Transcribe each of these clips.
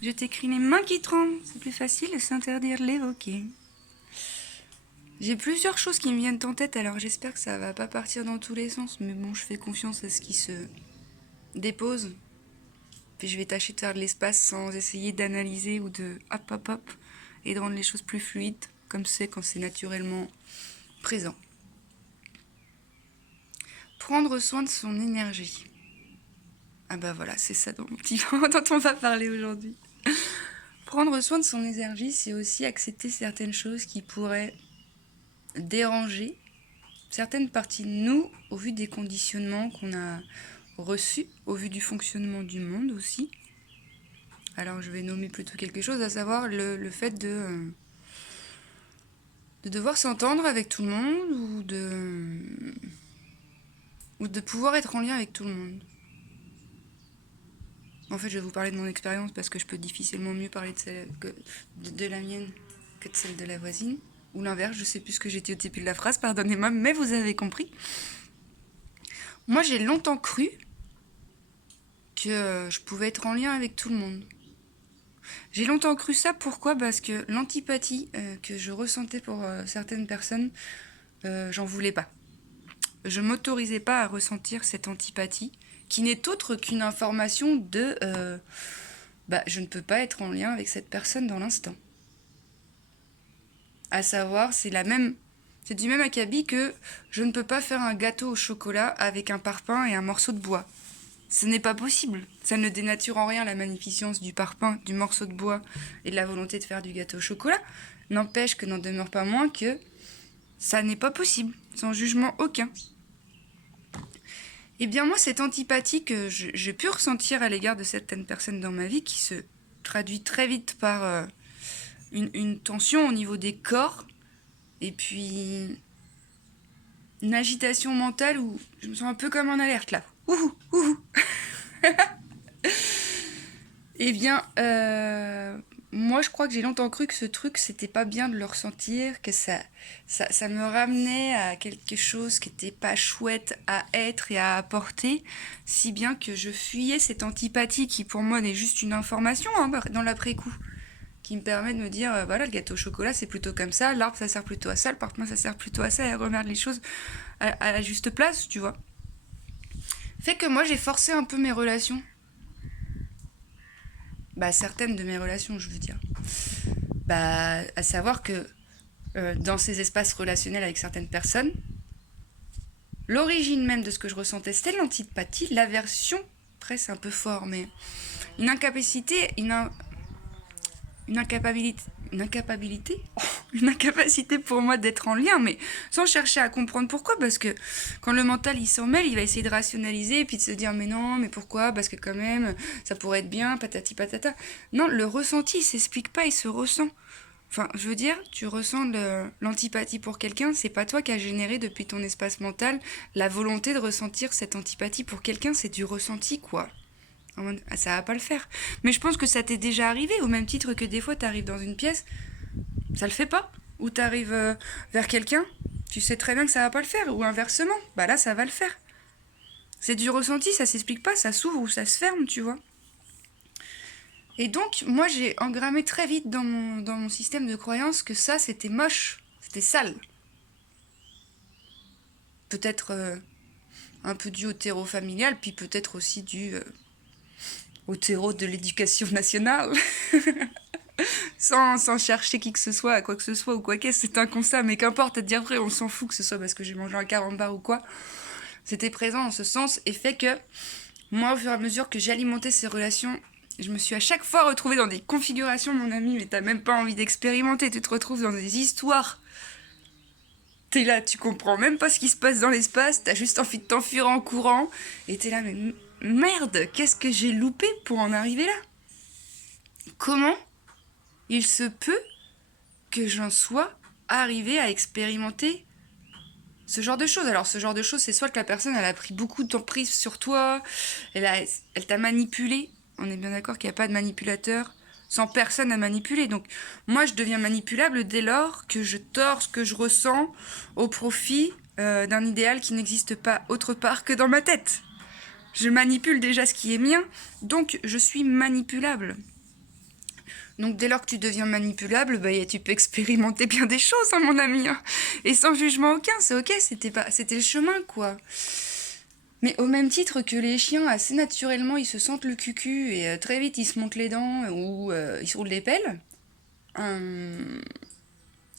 Je t'écris les mains qui tremblent. C'est plus facile de s'interdire de l'évoquer. J'ai plusieurs choses qui me viennent en tête, alors j'espère que ça va pas partir dans tous les sens. Mais bon, je fais confiance à ce qui se dépose. Puis je vais tâcher de faire de l'espace sans essayer d'analyser ou de hop hop hop et de rendre les choses plus fluides, comme c'est quand c'est naturellement présent. Prendre soin de son énergie. Ah bah voilà, c'est ça dont on va parler aujourd'hui. Prendre soin de son énergie, c'est aussi accepter certaines choses qui pourraient déranger certaines parties de nous au vu des conditionnements qu'on a reçus, au vu du fonctionnement du monde aussi. Alors je vais nommer plutôt quelque chose, à savoir le fait de devoir s'entendre avec tout le monde ou de pouvoir être en lien avec tout le monde. En fait, je vais vous parler de mon expérience parce que je peux difficilement mieux parler de la mienne que de celle de la voisine. Ou l'inverse, je sais plus ce que j'ai dit au début de la phrase, pardonnez-moi, mais vous avez compris. Moi, j'ai longtemps cru que je pouvais être en lien avec tout le monde. J'ai longtemps cru ça, pourquoi ? Parce que l'antipathie que je ressentais pour certaines personnes, j'en voulais pas. Je m'autorisais pas à ressentir cette antipathie, qui n'est autre qu'une information de je ne peux pas être en lien avec cette personne dans l'instant. À savoir, c'est du même acabit que je ne peux pas faire un gâteau au chocolat avec un parpaing et un morceau de bois. Ce n'est pas possible. Ça ne dénature en rien la magnificence du parpaing, du morceau de bois et de la volonté de faire du gâteau au chocolat. N'empêche que n'en demeure pas moins que ça n'est pas possible, sans jugement aucun. Eh bien moi, cette antipathie que j'ai pu ressentir à l'égard de certaines personnes dans ma vie, qui se traduit très vite par une tension au niveau des corps, et puis une agitation mentale où je me sens un peu comme en alerte là. Ouhou, ouhou. Eh bien, moi je crois que j'ai longtemps cru que ce truc c'était pas bien de le ressentir, que ça me ramenait à quelque chose qui était pas chouette à être et à apporter, si bien que je fuyais cette antipathie qui pour moi n'est juste une information dans l'après-coup, qui me permet de me dire voilà, le gâteau au chocolat c'est plutôt comme ça, l'arbre ça sert plutôt à ça, le parchemin ça sert plutôt à ça, et remettre les choses à la juste place, tu vois. Fait que moi j'ai forcé un peu mes relations. Certaines de mes relations, je veux dire. À savoir que dans ces espaces relationnels avec certaines personnes, l'origine même de ce que je ressentais, c'était l'antipathie, l'aversion, presque un peu fort, mais une incapacité, une incapacité pour moi d'être en lien, mais sans chercher à comprendre pourquoi, parce que quand le mental il s'en mêle, il va essayer de rationaliser et puis de se dire mais non, mais pourquoi, parce que quand même ça pourrait être bien, patati patata. Non, le ressenti il s'explique pas, il se ressent. Enfin, je veux dire, tu ressens l'antipathie pour quelqu'un, c'est pas toi qui as généré depuis ton espace mental la volonté de ressentir cette antipathie pour quelqu'un, c'est du ressenti quoi. Ça va pas le faire. Mais je pense que ça t'est déjà arrivé, au même titre que des fois t'arrives dans une pièce, ça le fait pas. Ou t'arrives vers quelqu'un, tu sais très bien que ça va pas le faire. Ou inversement, là ça va le faire. C'est du ressenti, ça s'explique pas, ça s'ouvre ou ça se ferme, tu vois. Et donc, moi j'ai engrammé très vite dans mon système de croyance que ça c'était moche, c'était sale. Peut-être un peu dû au terreau familial, puis peut-être aussi dû au terreau de l'éducation nationale. sans chercher qui que ce soit, à quoi que ce soit ou quoi qu'est-ce, c'est un constat, mais qu'importe, à dire vrai, on s'en fout que ce soit parce que j'ai mangé un carambar ou quoi. C'était présent en ce sens et fait que moi, au fur et à mesure que j'alimentais ces relations, je me suis à chaque fois retrouvée dans des configurations, mon ami, mais t'as même pas envie d'expérimenter, tu te retrouves dans des histoires. T'es là, tu comprends même pas ce qui se passe dans l'espace, t'as juste envie de t'enfuir en courant, et t'es là, mais merde, qu'est-ce que j'ai loupé pour en arriver là ? Comment il se peut que j'en sois arrivée à expérimenter ce genre de choses. Alors ce genre de choses, c'est soit que la personne elle a pris beaucoup d'emprise sur toi, elle t'a manipulé. On est bien d'accord qu'il n'y a pas de manipulateur sans personne à manipuler. Donc moi je deviens manipulable dès lors que je tords ce que je ressens au profit d'un idéal qui n'existe pas autre part que dans ma tête. Je manipule déjà ce qui est mien, donc je suis manipulable. Donc dès lors que tu deviens manipulable, bah, tu peux expérimenter bien des choses, hein, mon ami. Hein. Et sans jugement aucun, c'est ok, c'était le chemin, quoi. Mais au même titre que les chiens, assez naturellement, ils se sentent le cucu et très vite ils se montent les dents ou ils se roulent les pelles. Hum,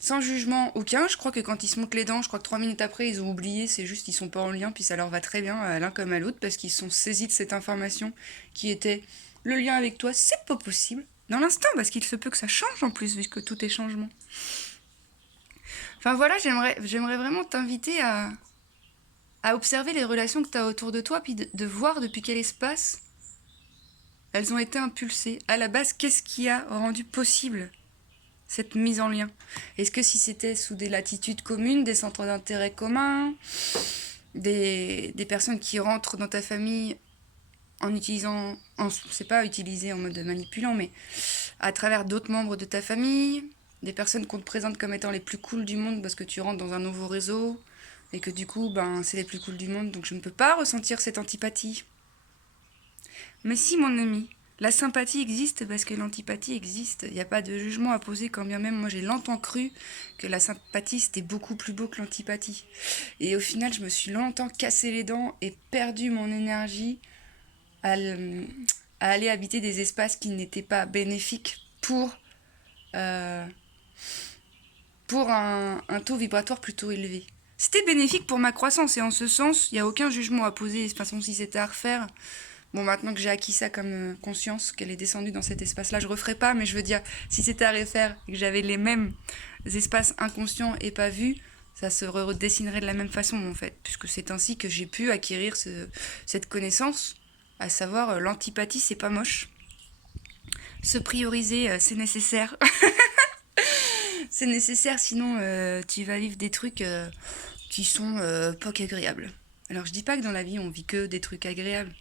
Sans jugement aucun, je crois que quand ils se montent les dents, je crois que 3 minutes après, ils ont oublié, c'est juste ils sont pas en lien, puis ça leur va très bien à l'un comme à l'autre, parce qu'ils sont saisis de cette information qui était le lien avec toi, c'est pas possible. Dans l'instant, parce qu'il se peut que ça change en plus, vu que tout est changement. Enfin voilà, j'aimerais vraiment t'inviter à observer les relations que tu as autour de toi, puis de voir depuis quel espace elles ont été impulsées. À la base, qu'est-ce qui a rendu possible cette mise en lien? Est-ce que si c'était sous des latitudes communes, des centres d'intérêt communs, des personnes qui rentrent dans ta famille en utilisant, c'est pas utilisé en mode manipulant, mais à travers d'autres membres de ta famille, des personnes qu'on te présente comme étant les plus cools du monde parce que tu rentres dans un nouveau réseau et que du coup, ben, c'est les plus cools du monde, donc je ne peux pas ressentir cette antipathie. Mais si, mon ami, la sympathie existe parce que l'antipathie existe. Il n'y a pas de jugement à poser, quand bien même moi j'ai longtemps cru que la sympathie c'était beaucoup plus beau que l'antipathie. Et au final, je me suis longtemps cassé les dents et perdu mon énergie à, à aller habiter des espaces qui n'étaient pas bénéfiques euh, pour un taux vibratoire plutôt élevé. C'était bénéfique pour ma croissance et en ce sens, il n'y a aucun jugement à poser. De toute façon, si c'était à refaire, bon, maintenant que j'ai acquis ça comme conscience, qu'elle est descendue dans cet espace-là, je referai pas, mais je veux dire, si c'était à refaire et que j'avais les mêmes espaces inconscients et pas vus, ça se redessinerait de la même façon, en fait, puisque c'est ainsi que j'ai pu acquérir cette connaissance, à savoir l'antipathie, c'est pas moche. Se prioriser, c'est nécessaire. C'est nécessaire, sinon tu vas vivre des trucs qui sont pas qu'agréables. Alors je dis pas que dans la vie on vit que des trucs agréables.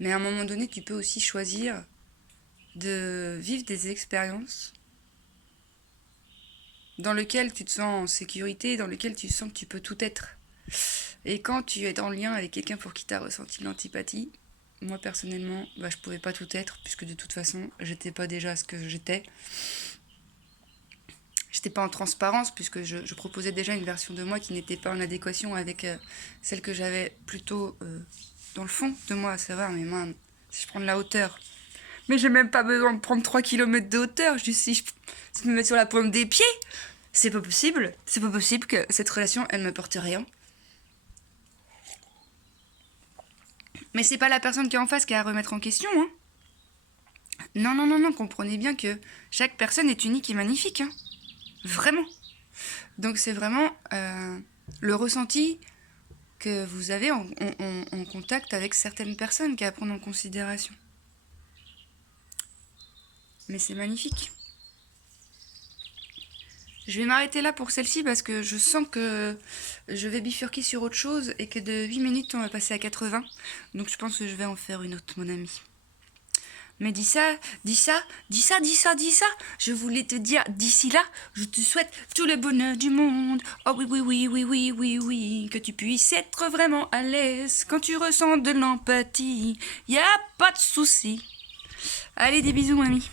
Mais à un moment donné, tu peux aussi choisir de vivre des expériences dans lesquelles tu te sens en sécurité, dans lesquelles tu sens que tu peux tout être. Et quand tu es en lien avec quelqu'un pour qui tu as ressenti l'antipathie, moi personnellement, je pouvais pas tout être, puisque de toute façon, j'étais pas déjà ce que j'étais. J'étais pas en transparence, puisque je proposais déjà une version de moi qui n'était pas en adéquation avec celle que j'avais plutôt dans le fond de moi, à savoir, mais man, si je prends de la hauteur. Mais j'ai même pas besoin de prendre 3 km de hauteur, juste si je me mets sur la pointe des pieds. C'est pas possible. C'est pas possible que cette relation, elle me porte rien. Mais c'est pas la personne qui est en face qui a à remettre en question, hein. Non, non, non, non, comprenez bien que chaque personne est unique et magnifique, hein. Vraiment. Donc c'est vraiment le ressenti que vous avez en contact avec certaines personnes qui à prendre en considération. Mais c'est magnifique. Je vais m'arrêter là pour celle-ci parce que je sens que je vais bifurquer sur autre chose et que de 8 minutes on va passer à 80. Donc je pense que je vais en faire une autre, mon ami. Mais dis ça, je voulais te dire, d'ici là, je te souhaite tout le bonheur du monde. Oh oui, oui, oui, oui, oui, oui, oui, que tu puisses être vraiment à l'aise quand tu ressens de l'empathie. Y a pas de souci. Allez, des bisous, mamie.